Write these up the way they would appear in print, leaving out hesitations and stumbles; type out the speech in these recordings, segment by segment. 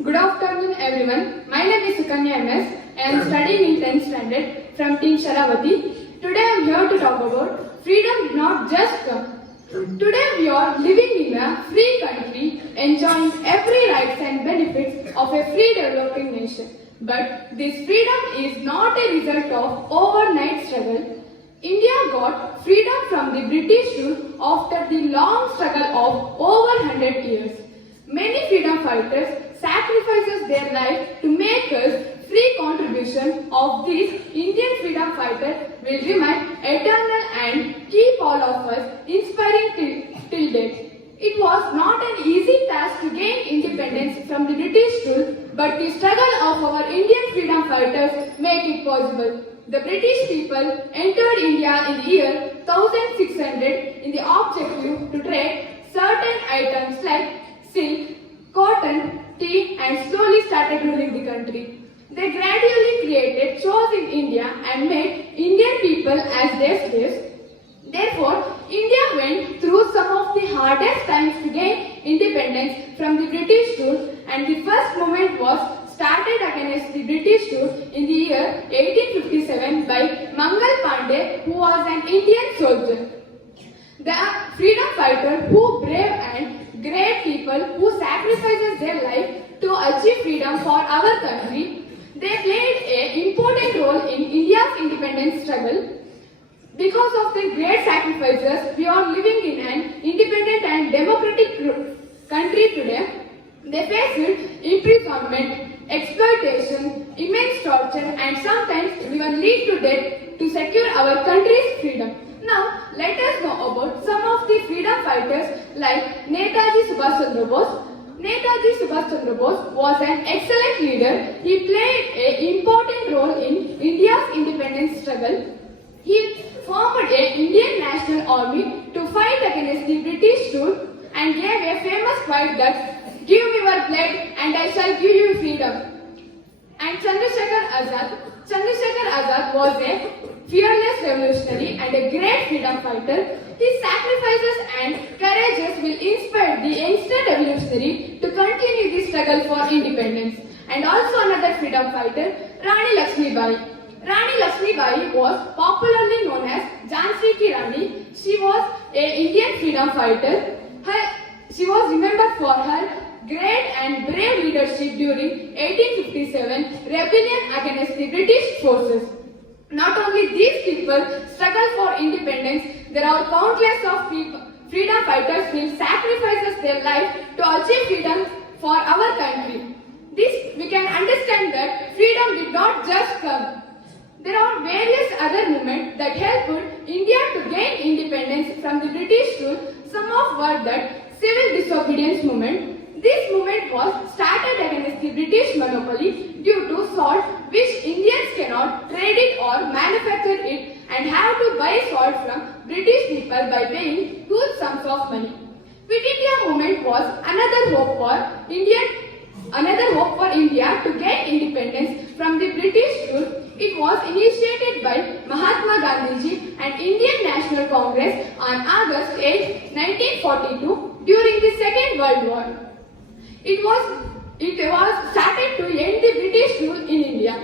Good afternoon everyone. My name is Sukanya MS. I am studying in 10th standard from Team Sharavati. Today I am here to talk about freedom did not just come. Today we are living in a free country, enjoying every rights and benefits of a free developing nation. But this freedom is not a result of overnight struggle. India got freedom from the British rule after the long struggle of over 100 years. Many freedom fighters sacrifices their life to make us free. Contribution of these Indian freedom fighters will remain eternal and keep all of us inspiring till date. It was not an easy task to gain independence from the British rule, but the struggle of our Indian freedom fighters make it possible. The British people entered India in the year 1600 in the objective to trade certain items like silk, cotton, tea, and slowly started ruling the country. They gradually created shows in India and made Indian people as their slaves. Therefore, India went through some of the hardest times to gain independence from the British rule, and the first movement was started against the British rule in the year 1857 by Mangal Pandey, who was an Indian soldier. The freedom fighter who brave and great people who sacrifices their life to achieve freedom for our country. They played an important role in India's independence struggle. Because of their great sacrifices, we are living in an independent and democratic country today. They faced imprisonment, exploitation, immense torture, and sometimes even lead to death to secure our country's freedom. Now, let us know about some of the freedom fighters like Netaji Subhash Chandra Bose. Netaji Subhash Chandra Bose was an excellent leader. He played an important role in India's independence struggle. He formed an Indian National Army to fight against the British rule and gave a famous quote that, "Give me your blood and I shall give you freedom." And Chandrasekhar Azad was a fearless revolutionary and a great freedom fighter. His sacrifices and courage will inspire the youngster revolutionary to continue the struggle for independence. And also another freedom fighter, Rani Lakshmi Bai. Rani Lakshmi Bai was popularly known as Jhansi Ki Rani. She was an Indian freedom fighter. She was remembered for her great and brave leadership during 1857 rebellion against the British forces. Not only these people struggle for independence, there are countless of freedom fighters who sacrifices their life to achieve freedom for our country. This we can understand that freedom did not just come. There are various other movements that helped India to gain independence from the British rule. Some of were that civil disobedience movement. This movement was started against the British monopoly due to salt which Indians cannot trade it or manufacture it and have to buy salt from British people by paying huge sums of money. Quit India movement was another hope for India to gain independence from the British rule. It was initiated by Mahatma Gandhi and Indian National Congress on August 8, 1942 during the Second World War. It was started to end the British rule in India.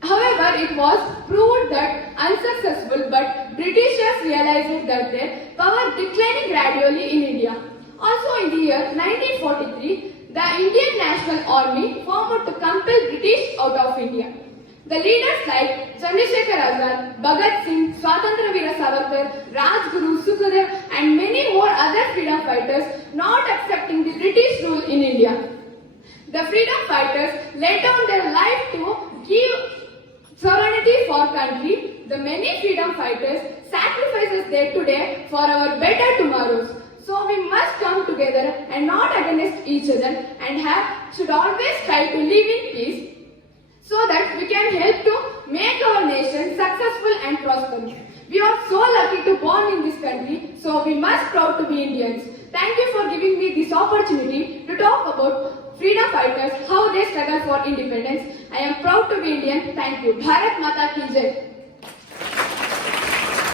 However, it was proved that unsuccessful, but Britishers realized that their power declining gradually in India. Also in the year 1943, the Indian National Army formed to compel British out of India. The leaders like Chandrasekhar Azad, Bhagat Singh, Swatantra Veera Savarkar, Rajguru, Sukhdev and many more other freedom fighters not accepting the British rule in India. The freedom fighters laid down their life to give sovereignty for country. The many freedom fighters sacrifices there today for our better tomorrows. So we must come together and not against each other and should always try to live in peace, so that we can help to make our nation successful and prosperous. We are so lucky to born in this country, so we must proud to be Indians. Thank you for giving me this opportunity to talk about freedom fighters, how they struggle for independence. I am proud to be Indian. Thank you. Bharat Mata Ki Jai.